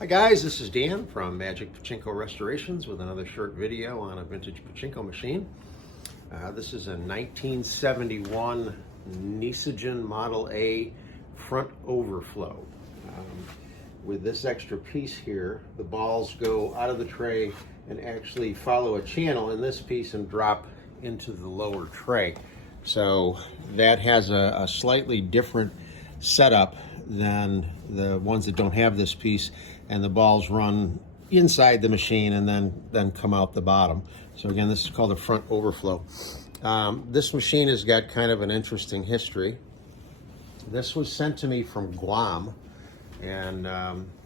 Hi guys, this is Dan from Magic Pachinko Restorations with another short video on a vintage pachinko machine. This is a 1971 Nishijin Model A front overflow. With this extra piece here, the balls go out of the tray and actually follow a channel in this piece and drop into the lower tray. So that has a slightly different setup than the ones that don't have this piece, and the balls run inside the machine and then come out the bottom. So again, this is called a front overflow. This machine has got kind of an interesting history. This was sent to me from Guam, and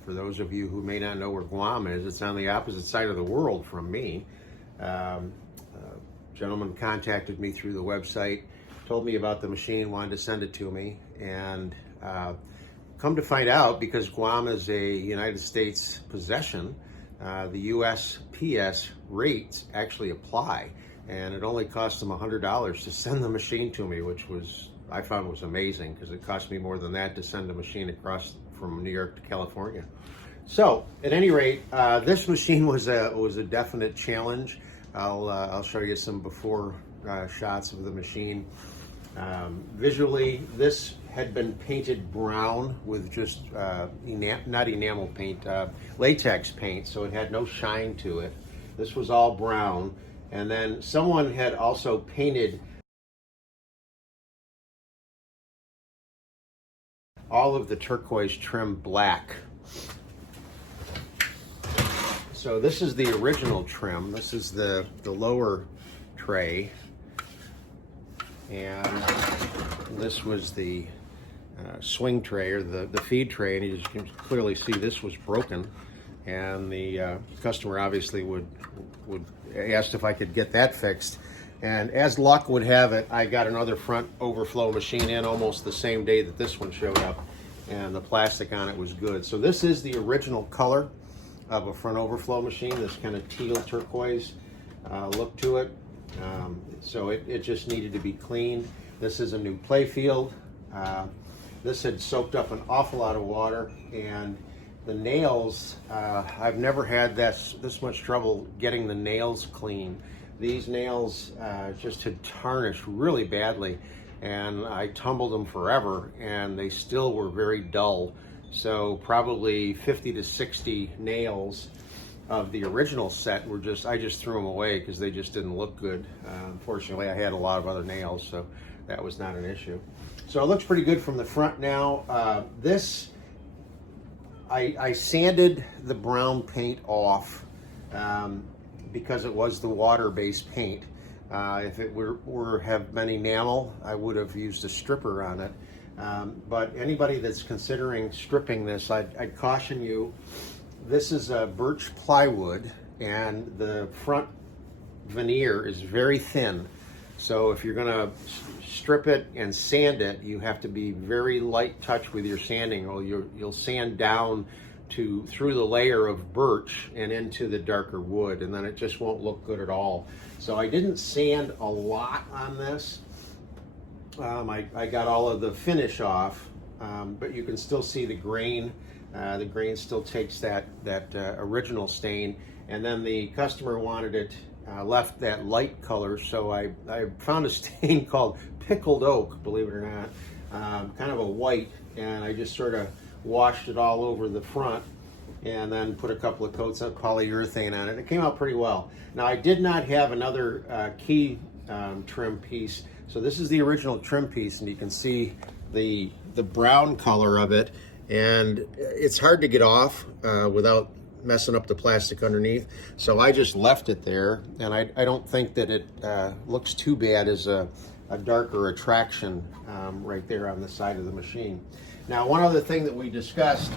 for those of you who may not know where Guam is, it's on the opposite side of the world from me. A gentleman contacted me through the website, told me about the machine, wanted to send it to me, and come to find out, because Guam is a United States possession, the USPS rates actually apply, and it only cost them $100 to send the machine to me, which I found was amazing, because it cost me more than that to send a machine across from New York to California. So at any rate, this machine was a definite challenge. I'll show you some before shots of the machine. Visually, this had been painted brown with just not enamel paint, latex paint, so it had no shine to it. This was all brown, and then someone had also painted all of the turquoise trim black. So this is the original trim. This is the lower tray, and this was the swing tray, or the feed tray, and you can clearly see this was broken, and the customer obviously would asked if I could get that fixed. And as luck would have it, I got another front overflow machine in almost the same day that this one showed up, and the plastic on it was good. So this is the original color of a front overflow machine, this kind of teal turquoise look to it. So it just needed to be cleaned. This is a new play field. This had soaked up an awful lot of water, and the nails, I've never had this much trouble getting the nails clean. These nails just had tarnished really badly, and I tumbled them forever, and they still were very dull. So probably 50 to 60 nails of the original set were I just threw them away because they just didn't look good. Unfortunately, I had a lot of other nails, so that was not an issue. So it looks pretty good from the front now. I sanded the brown paint off because it was the water-based paint. If it have been enamel, I would have used a stripper on it. But anybody that's considering stripping this, I'd caution you. This is a birch plywood, and the front veneer is very thin. So if you're gonna strip it and sand it, you have to be very light touch with your sanding, or you'll sand down through the layer of birch and into the darker wood, and then it just won't look good at all. So I didn't sand a lot on this. I got all of the finish off, but you can still see the grain. The grain still takes that original stain, and then the customer wanted it left that light color, so I found a stain called pickled oak, believe it or not, kind of a white, and I just sort of washed it all over the front and then put a couple of coats of polyurethane on it. It came out pretty well. Now, I did not have another key trim piece, so this is the original trim piece, and you can see the brown color of it, and it's hard to get off without messing up the plastic underneath. So I just left it there, and I don't think that it looks too bad as a darker attraction right there on the side of the machine. Now, one other thing that we discussed,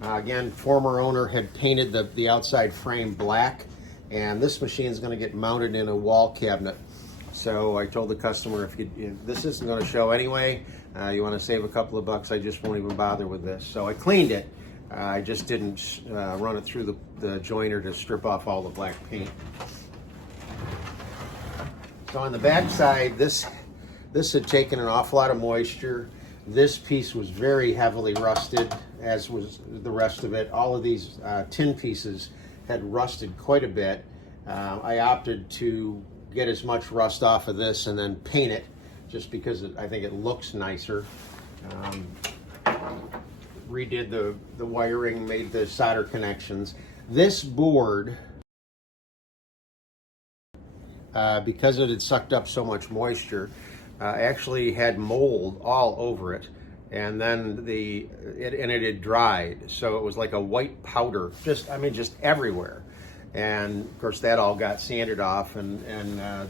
again, former owner had painted the outside frame black, and this machine is going to get mounted in a wall cabinet. So I told the customer, if this isn't going to show anyway, you want to save a couple of bucks, I just won't even bother with this. So I cleaned it. I just didn't run it through the joiner to strip off all the black paint. So on the back side, this had taken an awful lot of moisture. This piece was very heavily rusted, as was the rest of it. All of these tin pieces had rusted quite a bit. I opted to get as much rust off of this and then paint it, just because I think it looks nicer. Redid the wiring, made the solder connections. This board, because it had sucked up so much moisture, actually had mold all over it, and then it had dried, so it was like a white powder, just everywhere. And of course that all got sanded off, and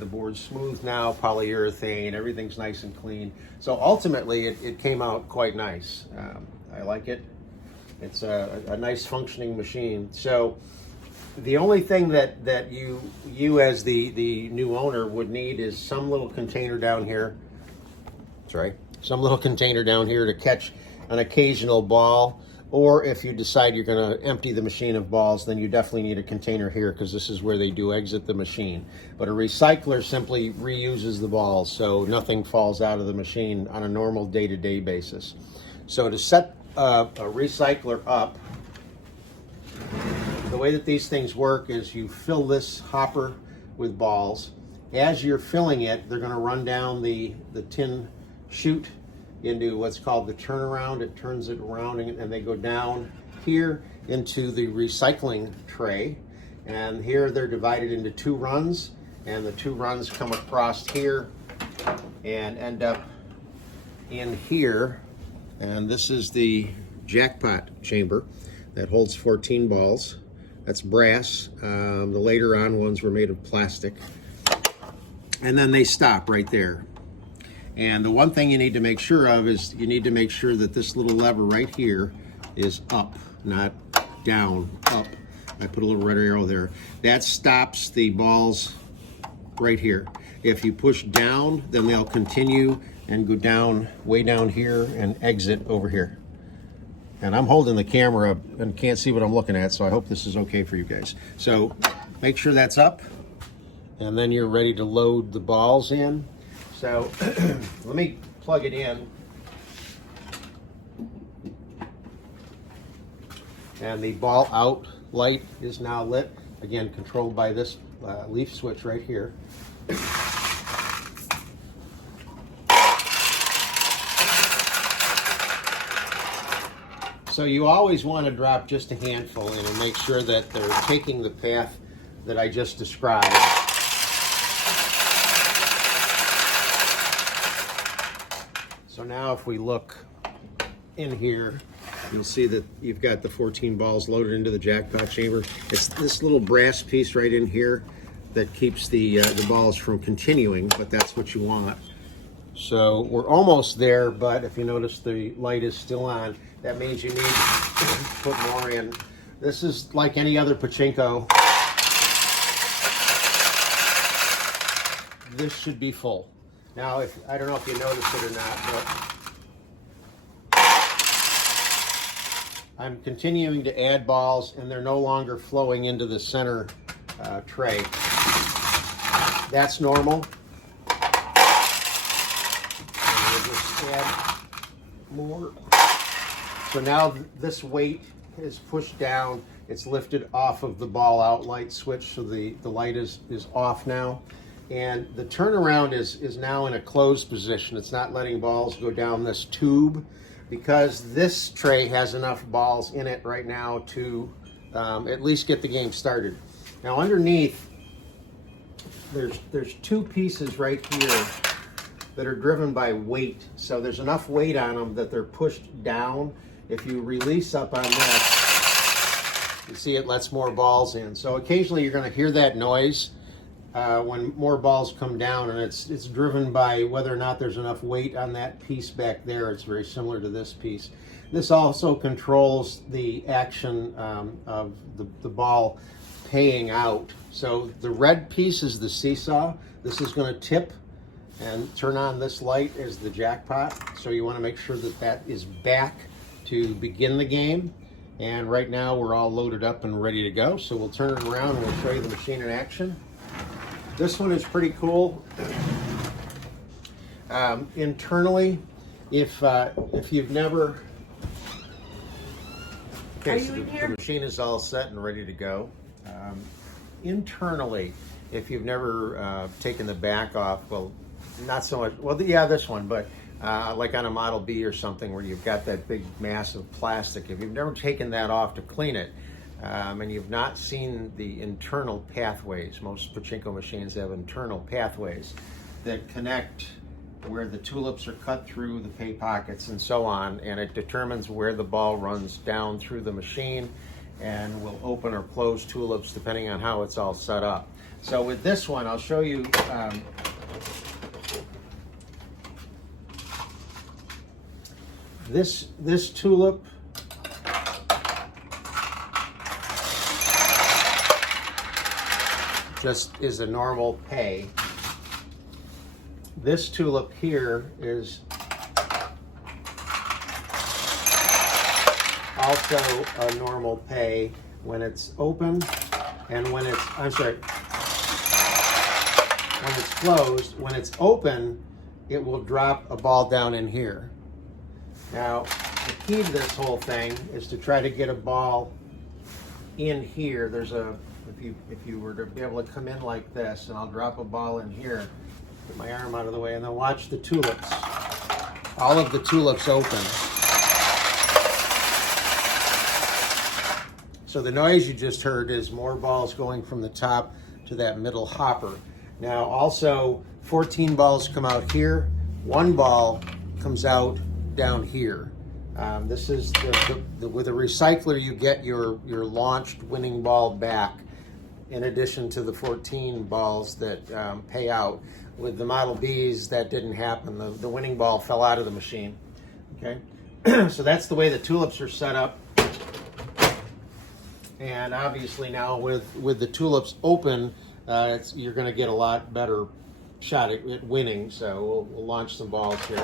the board's smooth now, polyurethane, everything's nice and clean. So ultimately it came out quite nice. I like it. It's a nice functioning machine. So the only thing that you as the new owner would need is some little container down here. That's right. Some little container down here to catch an occasional ball. Or if you decide you're going to empty the machine of balls, then you definitely need a container here, because this is where they do exit the machine. But a recycler simply reuses the balls, so nothing falls out of the machine on a normal day-to-day basis. So to set a recycler up, the way that these things work is you fill this hopper with balls. As you're filling it, they're going to run down the tin chute into what's called the turnaround. It turns it around, and they go down here into the recycling tray. And here they're divided into 2 runs, and the 2 runs come across here and end up in here. And this is the jackpot chamber that holds 14 balls. That's brass. The later on ones were made of plastic. And then they stop right there. And the one thing you need to make sure of is you need to make sure that this little lever right here is up, not down, up. I put a little red arrow there. That stops the balls right here. If you push down, then they'll continue and go down, way down here, and exit over here. And I'm holding the camera up and can't see what I'm looking at, so I hope this is okay for you guys. So make sure that's up, and then you're ready to load the balls in. So let me plug it in. And the ball out light is now lit, again controlled by this leaf switch right here. So you always want to drop just a handful in and make sure that they're taking the path that I just described. So now if we look in here, you'll see that you've got the 14 balls loaded into the jackpot chamber. It's this little brass piece right in here that keeps the balls from continuing, but that's what you want. So we're almost there, but if you notice the light is still on, that means you need to put more in. This is like any other pachinko. This should be full. Now, I don't know if you noticed it or not, but I'm continuing to add balls, and they're no longer flowing into the center tray. That's normal. And we'll just add more. So now this weight is pushed down. It's lifted off of the ball out light switch, so the light is off now. And the turnaround is now in a closed position. It's not letting balls go down this tube, because this tray has enough balls in it right now to at least get the game started. Now underneath, there's 2 pieces right here that are driven by weight. So there's enough weight on them that they're pushed down. If you release up on this, you see it lets more balls in. So occasionally you're going to hear that noise when more balls come down, and it's driven by whether or not there's enough weight on that piece back there. It's very similar to this piece. This also controls the action of the ball paying out. So the red piece is the seesaw. This is going to tip and turn on this light as the jackpot. So you want to make sure that that is back to begin the game. And right now we're all loaded up and ready to go. So we'll turn it around and we'll show you the machine in action. This one is pretty cool. Internally, If you've never, okay, Are so you in the here? machine is all set and ready to go. Internally, if you've never taken the back off, well, not so much. Well, yeah, this one, but like on a Model B or something where you've got that big mass of plastic. If you've never taken that off to clean it, and you've not seen the internal pathways, most pachinko machines have internal pathways that connect where the tulips are cut through the pay pockets and so on, and it determines where the ball runs down through the machine and will open or close tulips depending on how it's all set up. So with this one, I'll show you this tulip just is a normal pay. This tulip here is also a normal pay when it's open, and when it's, I'm sorry, when it's closed. When it's open, it will drop a ball down in here. Now, the key to this whole thing is to try to get a ball in here. There's a, if you were to be able to come in like this, and I'll drop a ball in here, get my arm out of the way, and then watch the tulips. All of the tulips open. So the noise you just heard is more balls going from the top to that middle hopper. Now also 14 balls come out here, 1 ball comes out down here. This is with a recycler you get your launched winning ball back in addition to the 14 balls that pay out. With the Model Bs that didn't happen. The winning ball fell out of the machine. Okay, so that's the way the tulips are set up. And obviously now with the tulips open, you're going to get a lot better shot at winning. So we'll launch some balls here.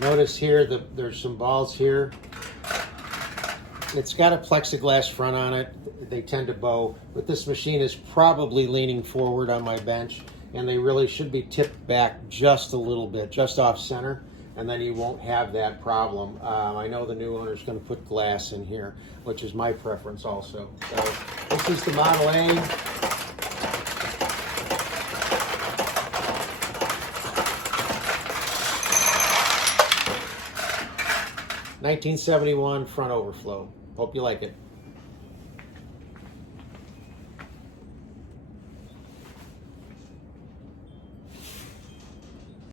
Notice here that there's some balls here. It's got a plexiglass front on it. They tend to bow, but this machine is probably leaning forward on my bench, and they really should be tipped back just a little bit, just off center, and then you won't have that problem. I know the new owner is going to put glass in here, which is my preference also. So this is the Model A. 1971 front overflow. Hope you like it.